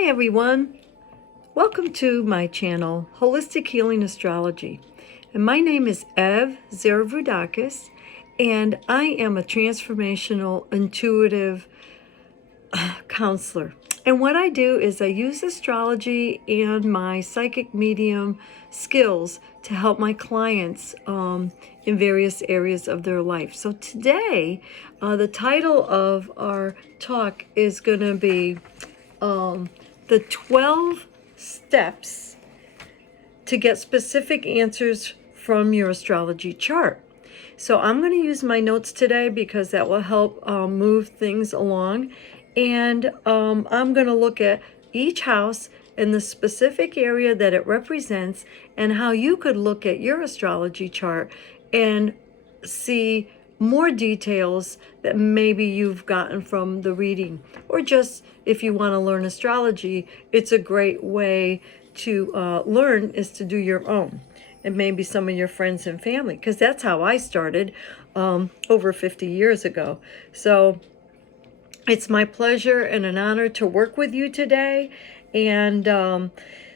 Hi everyone, welcome to my channel, Holistic Healing Astrology. And my name is Ev Zervudakis, and I am a transformational intuitive counselor. And what I do is I use astrology and my psychic medium skills to help my clients in various areas of their life. So today, the title of our talk is going to be the 12 steps to get specific answers from your astrology chart. So I'm going to use my notes today because that will help move things along. And I'm going to look at each house and the specific area that it represents and how you could look at your astrology chart and see more details that maybe you've gotten from the reading, or just if you want to learn astrology, it's a great way to learn is to do your own, and maybe some of your friends and family, because that's how I started over 50 years ago. So it's my pleasure and an honor to work with you today. And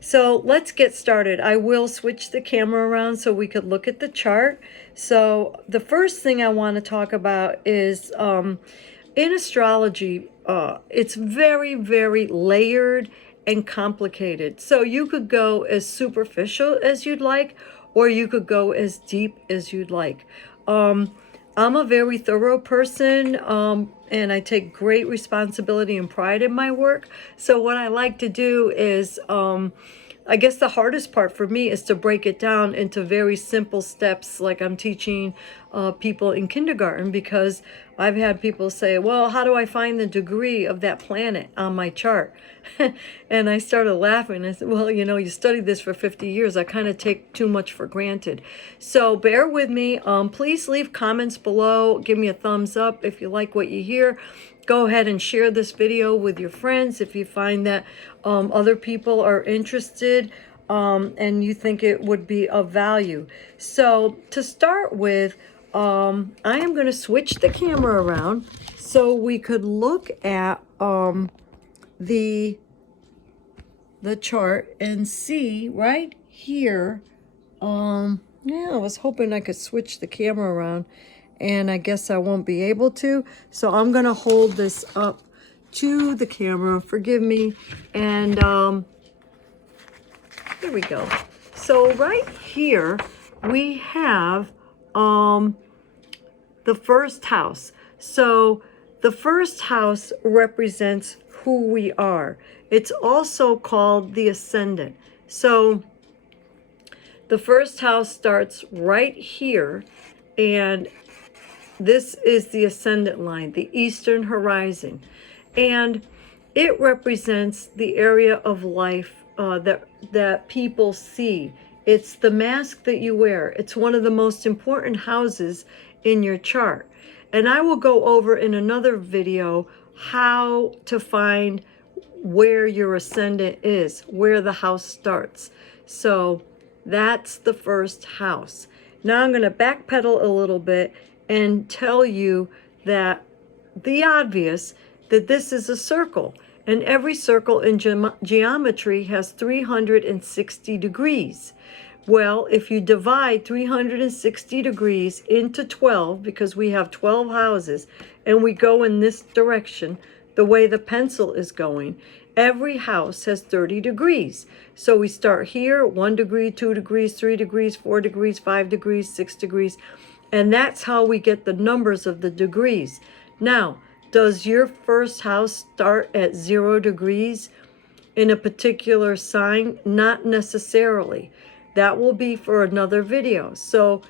so let's get started. I will switch the camera around so we could look at the chart. So the first thing I want to talk about is in astrology, it's very, very layered and complicated. So you could go as superficial as you'd like, or you could go as deep as you'd like. I'm a very thorough person, and I take great responsibility and pride in my work. So what I like to do is, I guess the hardest part for me is to break it down into very simple steps, like I'm teaching people in kindergarten, because I've had people say, well, how do I find the degree of that planet on my chart? And I started laughing. I said, well, you studied this for 50 years. I kind of take too much for granted. So bear with me. Please leave comments below. Give me a thumbs up if you like what you hear. Go ahead and share this video with your friends if you find that other people are interested and you think it would be of value. So to start with, I am going to switch the camera around so we could look at the chart and see right here. Yeah, I was hoping I could switch the camera around, and I guess I won't be able to. So I'm going to hold this up to the camera. Forgive me. And here we go. So right here we have the first house. So the first house represents who we are. It's also called the ascendant. So the first house starts right here, and this is the ascendant line, the eastern horizon. And it represents the area of life that people see. It's the mask that you wear. It's one of the most important houses in your chart. And I will go over in another video how to find where your ascendant is, where the house starts. So that's the first house. Now I'm going to backpedal a little bit and tell you that the obvious, that this is a circle, and every circle in geometry has 360 degrees. Well, if you divide 360 degrees into 12, because we have 12 houses, and we go in this direction, the way the pencil is going, every house has 30 degrees. So we start here, 1 degree, 2 degrees, 3 degrees, 4 degrees, 5 degrees, 6 degrees. And that's how we get the numbers of the degrees. Now, does your first house start at 0 degrees in a particular sign? Not necessarily. That will be for another video. So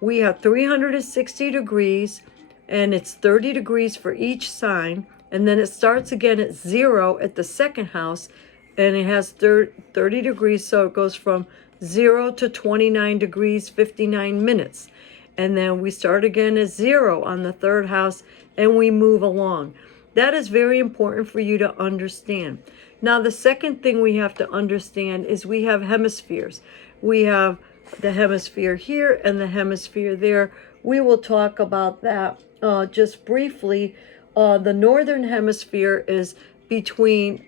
we have 360 degrees, and it's 30 degrees for each sign. And then it starts again at 0 at the second house, and it has 30 degrees. So it goes from 0 to 29 degrees, 59 minutes. And then we start again at 0 on the third house, and we move along. That is very important for you to understand. Now, the second thing we have to understand is we have hemispheres. We have the hemisphere here and the hemisphere there. We will talk about that just briefly. The northern hemisphere is between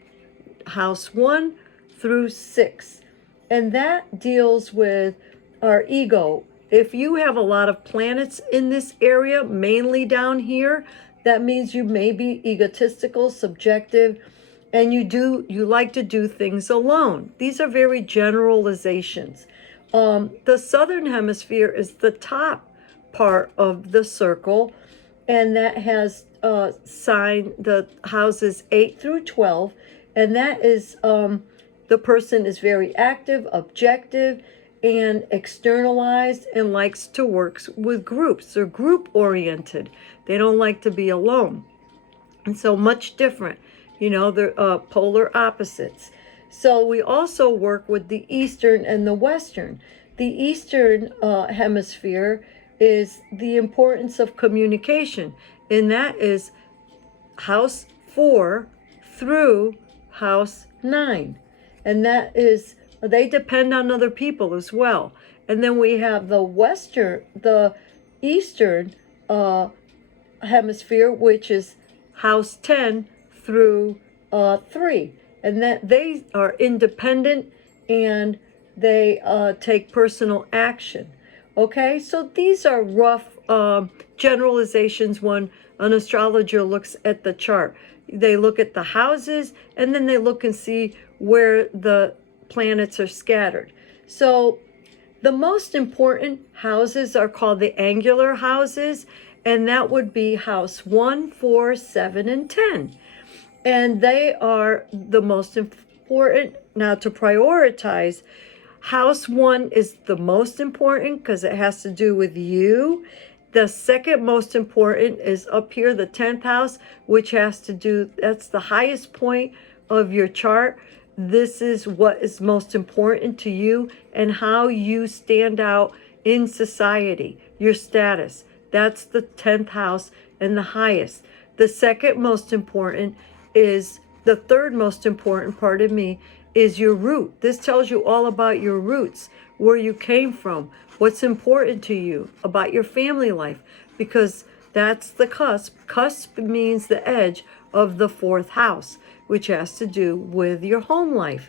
house 1 through 6. And that deals with our ego. If you have a lot of planets in this area, mainly down here, that means you may be egotistical, subjective, and you like to do things alone. These are very generalizations. The southern hemisphere is the top part of the circle, and that has the houses 8 through 12, and that is the person is very active, objective, and externalized, and likes to work with groups. They're group oriented. They don't like to be alone. And so much different. They're polar opposites. So we also work with the Eastern and the Western. The Eastern hemisphere is the importance of communication, and that is house 4 through house 9. And that is, they depend on other people as well. And then we have the Eastern hemisphere, which is house 10 through 3. And that they are independent, and they take personal action. Okay, so these are rough generalizations when an astrologer looks at the chart. They look at the houses, and then they look and see where the planets are scattered. So the most important houses are called the angular houses, and that would be house 1, 4, 7, and 10. And they are the most important. Now, to prioritize, house 1 is the most important because it has to do with you. The second most important is up here, the 10th house, which has to do, that's the highest point of your chart. This is what is most important to you and how you stand out in society, your status. That's the 10th house and the highest. The second most important is, the third most important, pardon me, is your root. This tells you all about your roots, where you came from, what's important to you, about your family life, because that's the cusp. Cusp means the edge of the 4th house, which has to do with your home life.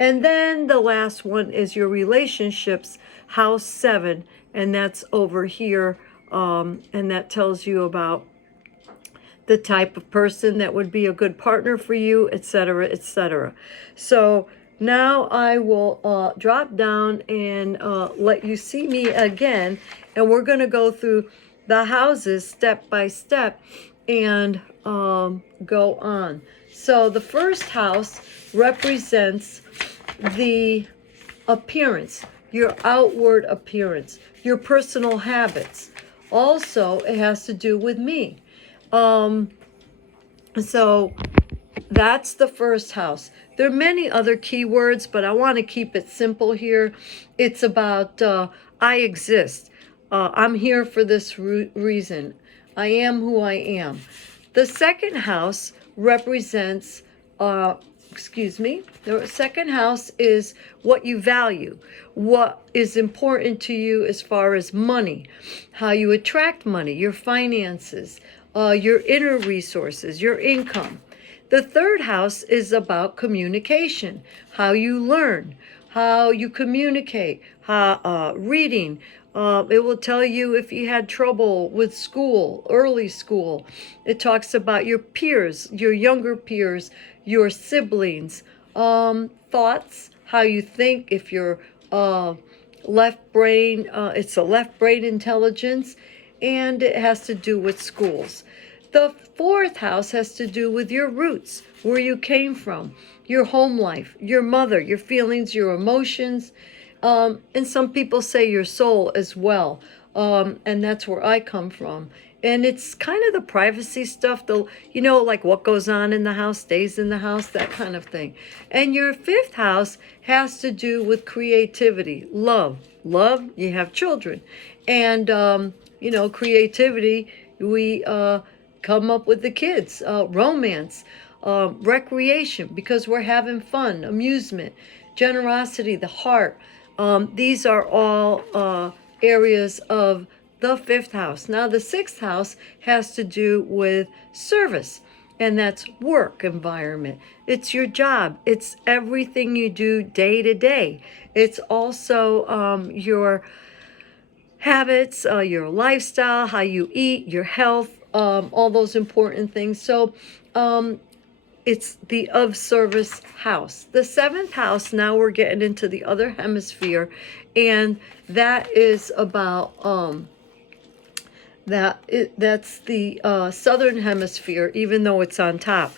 And then the last one is your relationships, house 7, and that's over here, and that tells you about the type of person that would be a good partner for you, etc., etc. So now I will drop down and let you see me again, and we're going to go through the houses step by step and go on. So the first house represents the appearance, your outward appearance, your personal habits. Also, it has to do with me. So that's the first house. There are many other keywords, but I want to keep it simple here. It's about I exist. I'm here for this reason. I am who I am. The second house represents, the second house is what you value, what is important to you as far as money, how you attract money, your finances, your inner resources, your income. The third house is about communication, how you learn, how you communicate, reading. It will tell you if you had trouble with school, early school. It talks about your peers, your younger peers, your siblings, thoughts, how you think, if you're left brain, it's a left brain intelligence, and it has to do with schools. The fourth house has to do with your roots, where you came from, your home life, your mother, your feelings, your emotions, and some people say your soul as well, and that's where I come from. And it's kind of the privacy stuff, like what goes on in the house stays in the house, that kind of thing. And your fifth house has to do with creativity, love. Love, you have children. And, creativity, we come up with the kids, romance, recreation, because we're having fun, amusement, generosity, the heart. These are all areas of the fifth house. Now, the sixth house has to do with service, and that's work environment. It's your job. It's everything you do day to day. It's also your habits, your lifestyle, how you eat, your health, all those important things. So it's the of service house. The seventh house, now we're getting into the other hemisphere, and that is about that's the southern hemisphere, even though it's on top.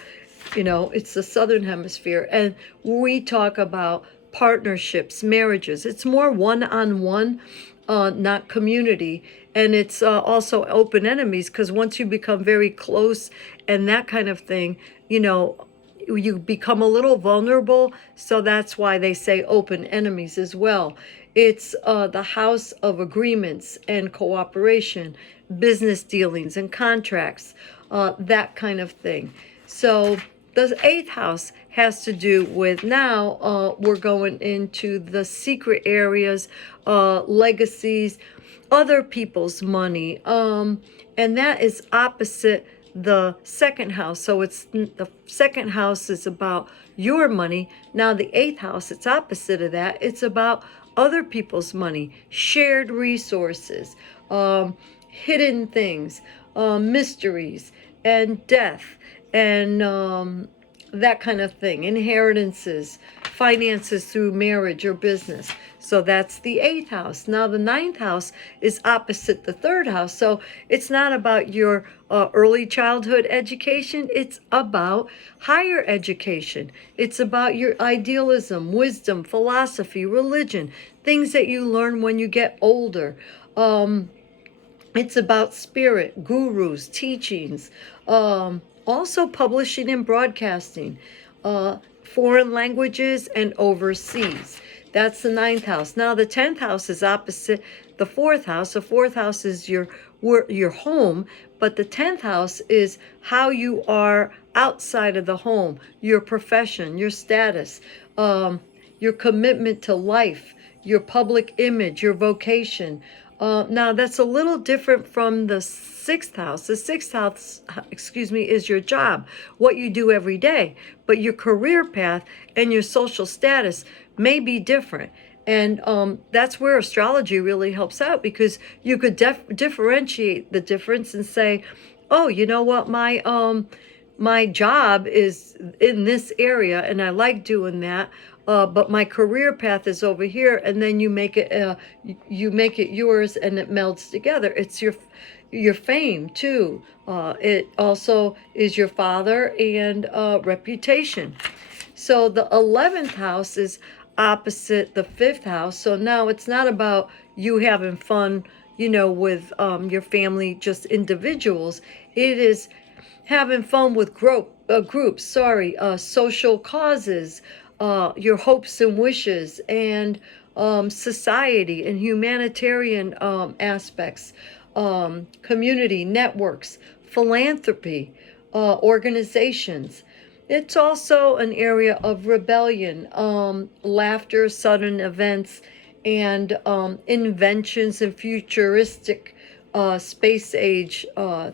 It's the southern hemisphere, and we talk about partnerships, marriages. It's more one-on-one, not community. And it's also open enemies, because once you become very close and that kind of thing, you become a little vulnerable. So that's why they say open enemies as well. It's the house of agreements and cooperation, business dealings and contracts, that kind of thing. So the eighth house has to do with, now we're going into the secret areas, legacies, other people's money, and that is opposite the second house. So it's the second house is about your money. Now the eighth house, it's opposite of that. It's about other people's money, shared resources, hidden things, mysteries, and death, and that kind of thing, inheritances, finances through marriage or business. So that's the eighth house. Now the ninth house is opposite the third house. So it's not about your early childhood education. It's about higher education. It's about your idealism, wisdom, philosophy, religion, things that you learn when you get older. It's about spirit, gurus, teachings, also publishing and broadcasting, foreign languages, and overseas. That's the ninth house. Now the 10th house is opposite the fourth house. The fourth house is your home, but the 10th house is how you are outside of the home, your profession, your status, your commitment to life, your public image, your vocation. Now that's a little different from the sixth house. The sixth house, is your job, what you do every day. But your career path and your social status may be different. And that's where astrology really helps out, because you could differentiate the difference and say, oh, you know what, my job is in this area and I like doing that, but my career path is over here. And then you make it yours, and it melds together. It's your fame too. It also is your father and reputation. So the 11th house is opposite the fifth house. So now it's not about you having fun, with your family, just individuals. It is having fun with groups, social causes, your hopes and wishes, and society and humanitarian aspects, community networks, philanthropy, organizations. It's also an area of rebellion, laughter, sudden events, and inventions and futuristic space age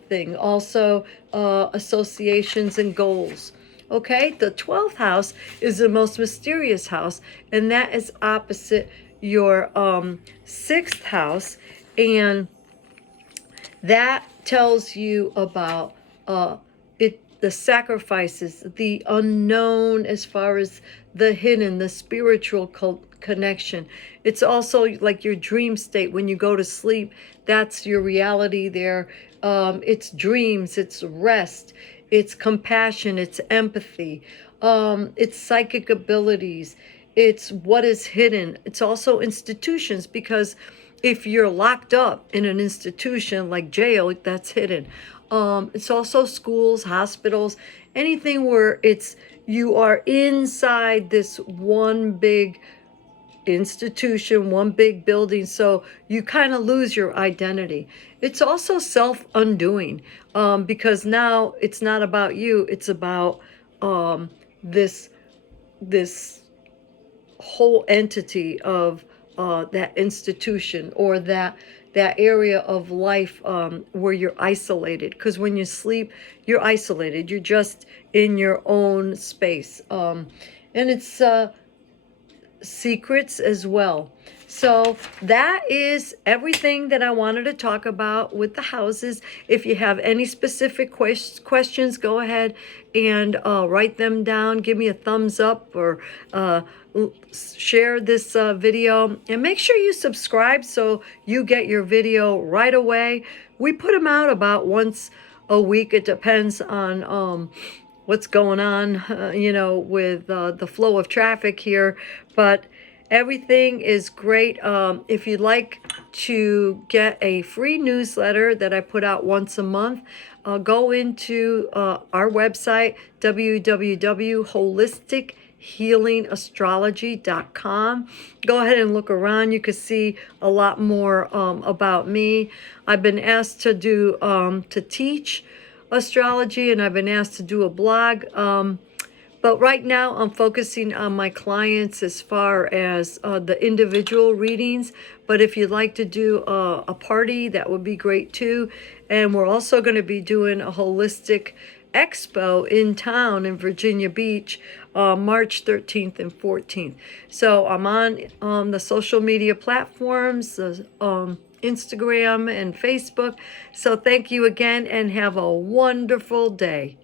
thing. Also associations and goals. Okay, the 12th house is the most mysterious house, and that is opposite your sixth house, and that tells you about the sacrifices, the unknown, as far as the hidden, the spiritual connection. It's also like your dream state when you go to sleep. That's your reality there. It's dreams, it's rest, it's compassion, it's empathy, it's psychic abilities, it's what is hidden. It's also institutions, because if you're locked up in an institution like jail, that's hidden. It's also schools, hospitals, anything where you are inside this one big institution, one big building, so you kind of lose your identity. It's also self-undoing, because now it's not about you, it's about this whole entity of that institution, or that that area of life where you're isolated. Because when you sleep, you're isolated. You're just in your own space. And it's secrets as well. So that is everything that I wanted to talk about with the houses. If you have any specific questions, go ahead and write them down. Give me a thumbs up or share this video. And make sure you subscribe so you get your video right away. We put them out about once a week. It depends on what's going on, with the flow of traffic here. But everything is great. If you'd like to get a free newsletter that I put out once a month, go into our website, www.holistic.healingastrology.com. Go ahead and look around. You can see a lot more about me. I've been asked to do to teach astrology, and I've been asked to do a blog. But right now I'm focusing on my clients as far as the individual readings. But if you'd like to do a party, that would be great too. And we're also going to be doing a holistic expo in town in Virginia Beach, March 13th and 14th. So I'm on the social media platforms, Instagram and Facebook. So thank you again and have a wonderful day.